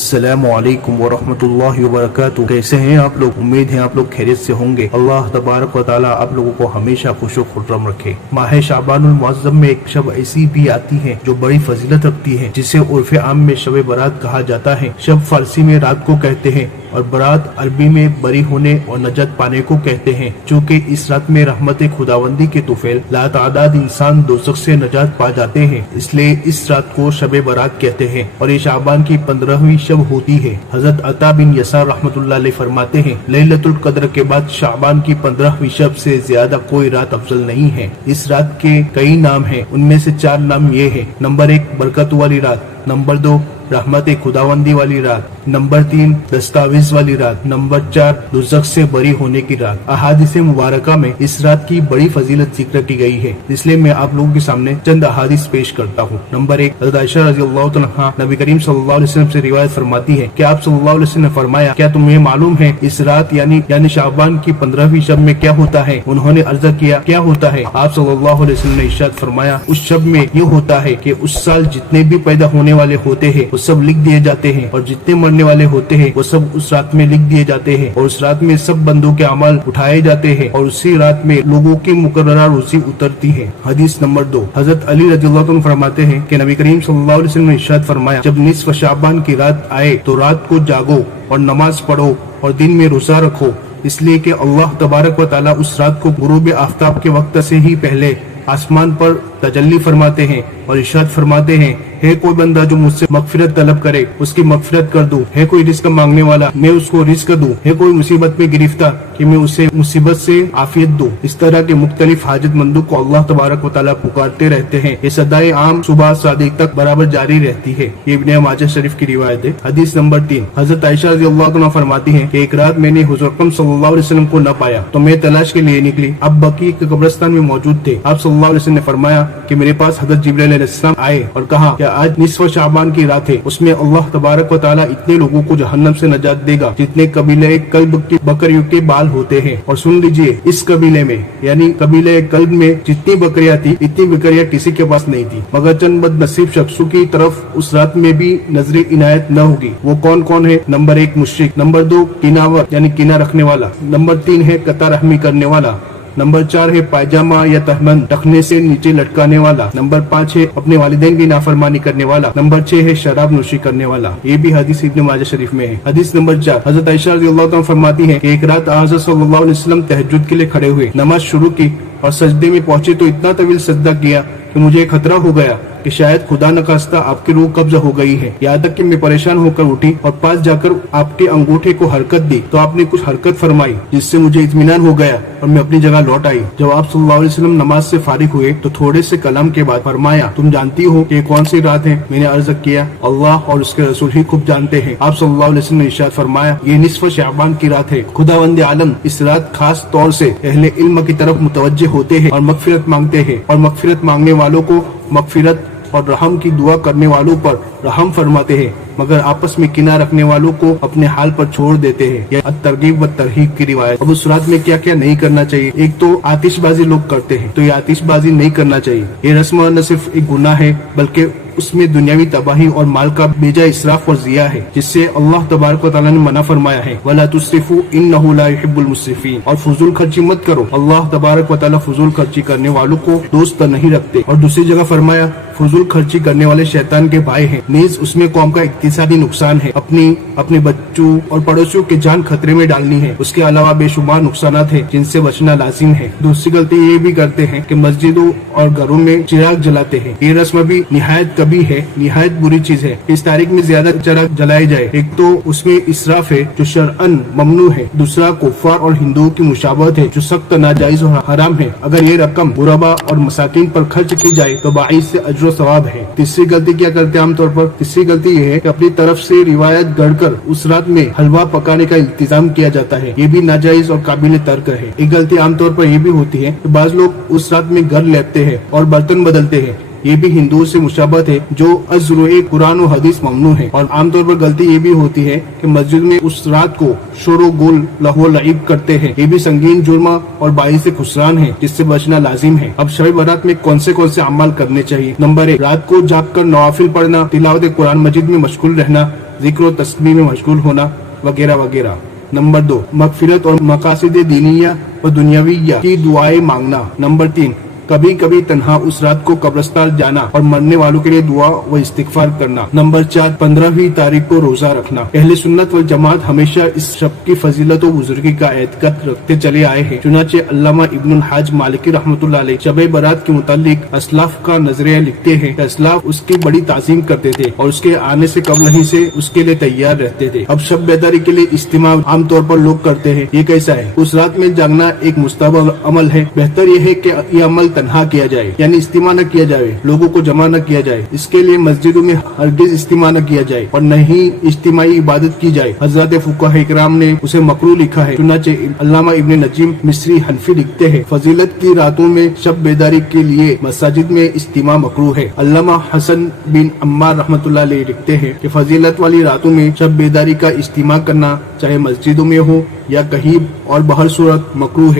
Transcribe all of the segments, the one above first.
السلام علیکم ورحمۃ اللہ وبرکاتہ۔ کیسے ہیں آپ لوگ؟ امید ہے آپ لوگ خیریت سے ہوں گے۔ اللہ تبارک و تعالیٰ آپ لوگوں کو ہمیشہ خوش و خرم رکھے۔ ماہ شعبان المعظم میں ایک شب ایسی بھی آتی ہے جو بڑی فضیلت رکھتی ہے، جسے عرف عام میں شب برات کہا جاتا ہے۔ شب فارسی میں رات کو کہتے ہیں اور برات عربی میں بری ہونے اور نجات پانے کو کہتے ہیں، چونکہ اس رات میں رحمت خداوندی کے طفیل لاتعداد انسان دوزخ سے نجات پا جاتے ہیں، اس لیے اس رات کو شب برات کہتے ہیں اور یہ شعبان کی 15ویں شب ہوتی ہے۔ حضرت عطا بن یسار رحمۃ اللہ علیہ فرماتے ہیں، لیلۃ القدر کے بعد شعبان کی 15ویں شب سے زیادہ کوئی رات افضل نہیں ہے۔ اس رات کے کئی نام ہیں، ان میں سے 4 نام یہ ہیں: نمبر 1 برکت والی رات، نمبر 2 رحمت خداوندی والی رات، نمبر 3 دستاویز والی رات، نمبر 4 دوزخ سے بری ہونے کی رات۔ احادیث مبارکہ میں اس رات کی بڑی فضیلت ذکر کی گئی ہے، اس لیے میں آپ لوگوں کے سامنے چند احادیث پیش کرتا ہوں۔ نمبر 1 حضرت عائشہ رضی اللہ تعالیٰ عنہا نبی کریم صلی اللہ علیہ وسلم سے روایت فرماتی ہے کہ آپ صلی اللہ علیہ وسلم نے فرمایا، کیا تمہیں معلوم ہے اس رات یعنی شعبان کی 15ویں شب میں کیا ہوتا ہے؟ انہوں نے عرض کیا، کیا ہوتا ہے؟ آپ صلی اللہ علیہ وسلم نے ارشاد فرمایا، اس شب میں یہ ہوتا ہے کہ اس سال جتنے بھی پیدا ہونے والے ہوتے ہیں وہ سب لکھ دیے جاتے ہیں، اور جتنے مرنے والے ہوتے ہیں وہ سب اس رات میں لکھ دیے جاتے ہیں، اور اس رات میں سب بندوں کے اعمال اٹھائے جاتے ہیں، اور اسی رات میں لوگوں کی مقررہ روزی اترتی ہے۔ حدیث نمبر 2 حضرت علی رضی اللہ عنہ فرماتے ہیں کہ نبی کریم صلی اللہ علیہ وسلم نے ارشاد فرمایا، جب نصف شعبان کی رات آئے تو رات کو جاگو اور نماز پڑھو اور دن میں روزہ رکھو، اس لیے کہ اللہ تبارک و تعالیٰ اس رات کو غروب آفتاب کے وقت سے ہی پہلے آسمان پر تجلی فرماتے ہیں اور ارشاد فرماتے ہیں، ہے کوئی بندہ جو مجھ سے مغفرت طلب کرے اس کی مغفرت کر دوں، ہے کوئی رزق مانگنے والا میں اس کو رزق دوں، ہے کوئی مصیبت میں گرفتار کہ میں اسے مصیبت سے عافیت دوں۔ اس طرح کے مختلف حاجت مندوں کو اللہ تبارک و تعالیٰ پکارتے رہتے ہیں۔ یہ صدائے عام صبح صادق تک برابر جاری رہتی ہے۔ یہ ابن ماجہ شریف کی روایت ہے۔ حدیث نمبر 3 حضرت عائشہ رضی اللہ عنہا فرماتی ہیں کہ ایک رات میں نے حضور اکرم صلی اللہ علیہ وسلم کو نہ پایا تو میں تلاش کے لیے نکلی، اب بقیع کے قبرستان میں موجود تھے۔ آپ صلی اللہ علیہ وسلم نے فرمایا کہ میرے پاس حضرت جبرائیل علیہ السلام آئے اور کہا کہ آج نصف شعبان کی رات ہے، اس میں اللہ تبارک و تعالیٰ اتنے لوگوں کو جہنم سے نجات دے گا جتنے قبیلے کلب کی بکریوں کے بال ہوتے ہیں۔ اور سن لیجئے، اس قبیلے میں یعنی قبیلے کلب میں جتنی بکریاں تھی اتنی بکریاں کسی کے پاس نہیں تھی، مگر چند بد نصیب شخصوں کی طرف اس رات میں بھی نظر عنایت نہ ہوگی۔ وہ کون کون ہے؟ نمبر 1 مشرک، نمبر 2 کیناور یعنی کینہ رکھنے والا، نمبر 3 ہے قطع رحمی کرنے والا، نمبر 4 ہے پائجامہ یا تہمند ٹخنے سے نیچے لٹکانے والا، نمبر 5 ہے اپنے والدین کی نافرمانی کرنے والا، نمبر 6 ہے شراب نوشی کرنے والا۔ یہ بھی حدیث ابن ماجہ شریف میں ہے۔ حدیث نمبر 4 حضرت عائشہ رضی اللہ عنہا فرماتی ہے کہ ایک رات حضرت صلی اللہ علیہ وسلم تہجد کے لیے کھڑے ہوئے، نماز شروع کی اور سجدے میں پہنچے تو اتنا طویل سجدہ کیا کہ مجھے خطرہ ہو گیا کہ شاید خدا نخواستہ آپ کی روح قبض ہو گئی ہے، یہاں تک کہ میں پریشان ہو کر اٹھی اور پاس جا کر آپ کے انگوٹھے کو حرکت دی تو آپ نے کچھ حرکت فرمائی جس سے مجھے اطمینان ہو گیا اور میں اپنی جگہ لوٹ آئی۔ جب آپ صلی اللہ علیہ وسلم نماز سے فارغ ہوئے تو تھوڑے سے کلام کے بعد فرمایا، تم جانتی ہو کہ کون سی رات ہے؟ میں نے عرض کیا، اللہ اور اس کے رسول ہی خوب جانتے ہیں۔ آپ صلی اللہ علیہ وسلم نے ارشاد فرمایا، یہ نصف شعبان کی رات ہے، خداوند عالم اس رات خاص طور سے اہل علم کی طرف متوجہ ہوتے ہیں اور مغفرت مانگتے ہیں، اور مغفرت مانگنے والوں کو مغفرت اور رحم کی دعا کرنے والوں پر رحم فرماتے ہیں، مگر آپس میں کنارہ رکھنے والوں کو اپنے حال پر چھوڑ دیتے ہیں۔ یہ الترغیب و ترہیب کی روایت۔ اب اس رات میں کیا کیا نہیں کرنا چاہیے؟ ایک تو آتش بازی لوگ کرتے ہیں، تو یہ آتش بازی نہیں کرنا چاہیے۔ یہ رسم نہ صرف ایک گناہ ہے بلکہ اس میں دنیاوی تباہی اور مال کا بیجا اسراف اور ضیاع ہے، جس سے اللہ تبارک و تعالیٰ نے منع فرمایا ہے، وَلَا تُسْرِفُوا إِنَّهُ لَا يُحِبُّ الْمُسْرِفِينَ۔ اور فضول خرچی مت کرو، اللہ تبارک و تعالیٰ فضول خرچی کرنے والوں کو دوست نہیں رکھتے۔ اور دوسری جگہ فرمایا، فضول خرچی کرنے والے شیطان کے بھائی ہیں، نیز اس میں قوم کا اقتصادی نقصان ہے، اپنے بچوں اور پڑوسیوں کی جان خطرے میں ڈالنی ہے، اس کے علاوہ بے شمار نقصانات ہیں جن سے بچنا لازم ہے۔ دوسری غلطی یہ بھی کرتے ہیں کہ مسجدوں اور گھروں میں چراغ جلاتے ہیں، یہ رسم بھی نہایت کبھی ہے، نہایت بری چیز ہے۔ اس تاریخ میں زیادہ چراغ جلائے جائے، ایک تو اس میں اسراف ہے جو شرعاً ممنوع ہے، دوسرا کفار اور ہندوؤں کی مشابہت ہے جو سخت ناجائز اور حرام ہے۔ اگر یہ رقم غربا اور مساکین پر خرچ کی جائے تو باعث سے اجر و ثواب ہے۔ تیسری غلطی کیا کرتے ہیں عام طور پر؟ تیسری غلطی یہ ہے کہ اپنی طرف سے روایت گڑھ کر اس رات میں حلوہ پکانے کا انتظام کیا جاتا ہے، یہ بھی ناجائز اور قابل ترک ہے۔ ایک غلطی عام طور پر یہ بھی ہوتی ہے کہ بعض لوگ اس رات میں گھر لیپتے ہیں اور برتن بدلتے ہیں، یہ بھی ہندوؤں سے مشابہت ہے جو ازروئے قرآن و حدیث ممنوع ہے۔ اور عام طور پر غلطی یہ بھی ہوتی ہے کہ مسجد میں اس رات کو شور و گول لہو لعب کرتے ہیں، یہ بھی سنگین جرم اور باعث خسران ہے جس سے بچنا لازم ہے۔ اب شب برات میں کون سے اعمال کرنے چاہیے؟ نمبر 1 رات کو جاگ کر نوافل پڑھنا، تلاوت قرآن مجید میں مشغول رہنا، ذکر و تسبیح میں مشغول ہونا وغیرہ وغیرہ۔ نمبر 2، مغفرت اور مقاصد دینیہ و دنیاویہ کی دعائیں مانگنا۔ نمبر 3، کبھی کبھی تنہا اس رات کو قبرستان جانا اور مرنے والوں کے لیے دعا و استغفار کرنا۔ نمبر 4، 15ویں تاریخ کو روزہ رکھنا۔ اہل سنت والجماعت ہمیشہ اس شب کی فضیلت و بزرگی کا اعتقاد رکھتے چلے آئے ہیں، چنانچہ علامہ ابن الحاج مالکی رحمۃ اللہ علیہ شب برات کے متعلق اسلاف کا نظریہ لکھتے ہیں کہ اسلاف اس کی بڑی تعظیم کرتے تھے اور اس کے آنے سے قبل ہی سے اس کے لیے تیار رہتے تھے۔ اب شب بیداری کے لیے اجتماع عام طور پر لوگ کرتے ہیں، یہ کیسا ہے؟ اس رات میں جاگنا ایک مستحب عمل ہے، بہتر یہ ہے کہ یہ عمل تنہا کیا جائے، یعنی اجتماع نہ کیا جائے، لوگوں کو جمع نہ کیا جائے۔ اس کے لیے مسجدوں میں ہرگز اجتماع نہ کیا جائے اور نہ ہی اجتماعی عبادت کی جائے۔ حضرات فقہاء کرام نے اسے مکروہ لکھا ہے، چنانچہ علامہ ابن نجیم مصری حنفی لکھتے ہیں فضیلت کی راتوں میں شب بیداری کے لیے مساجد میں اجتماع مکروہ ہے۔ علامہ حسن بن عمار رحمۃ اللہ علیہ لکھتے ہیں کہ فضیلت والی راتوں میں شب بیداری کا اجتماع کرنا چاہے مسجدوں میں ہو یا کہیں اور بہر صورت مکروہ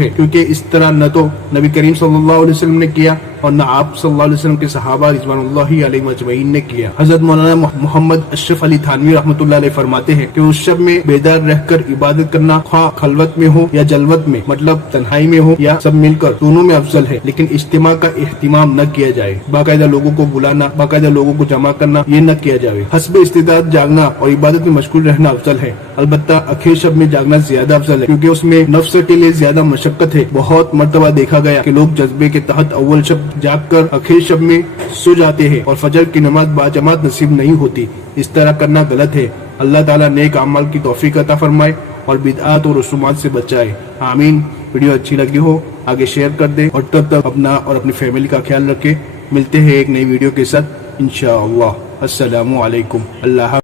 ہے، کیونکہ اس طرح نہ تو نبی کریم صلی اللہ علیہ وسلم نے کیا اور نہ آپ صلی اللہ علیہ وسلم کے صحابہ رضوان اللہ علیہ اجمعین نے کیا۔ حضرت مولانا محمد اشرف علی تھانوی رحمۃ اللہ علیہ فرماتے ہیں کہ اس شب میں بیدار رہ کر عبادت کرنا خواہ خلوت میں ہو یا جلوت میں، مطلب تنہائی میں ہو یا سب مل کر، دونوں میں افضل ہے، لیکن اجتماع کا اہتمام نہ کیا جائے، باقاعدہ لوگوں کو بلانا، باقاعدہ لوگوں کو جمع کرنا یہ نہ کیا جائے۔ حسب استطاعت جاگنا اور عبادت میں مشغول رہنا افضل ہے، البتہ اخیر شب میں جاگنا زیادہ افضل ہے، کیونکہ اس میں نفس کے لیے زیادہ مشقت ہے۔ بہت مرتبہ دیکھا گیا کہ لوگ جذبے کے تحت اول شب جاگ کر آخر شب میں سو جاتے ہیں اور فجر کی نماز باجماعت نصیب نہیں ہوتی۔ اس طرح کرنا غلط ہے۔ اللہ تعالیٰ نیک اعمال کی توفیق عطا فرمائے اور بدعات اور رسومات سے بچائے، آمین۔ ویڈیو اچھی لگی ہو آگے شیئر کر دیں اور تب تک اپنا اور اپنی فیملی کا خیال رکھیں۔ ملتے ہیں ایک نئی ویڈیو کے ساتھ انشاءاللہ۔ السلام علیکم۔ اللہ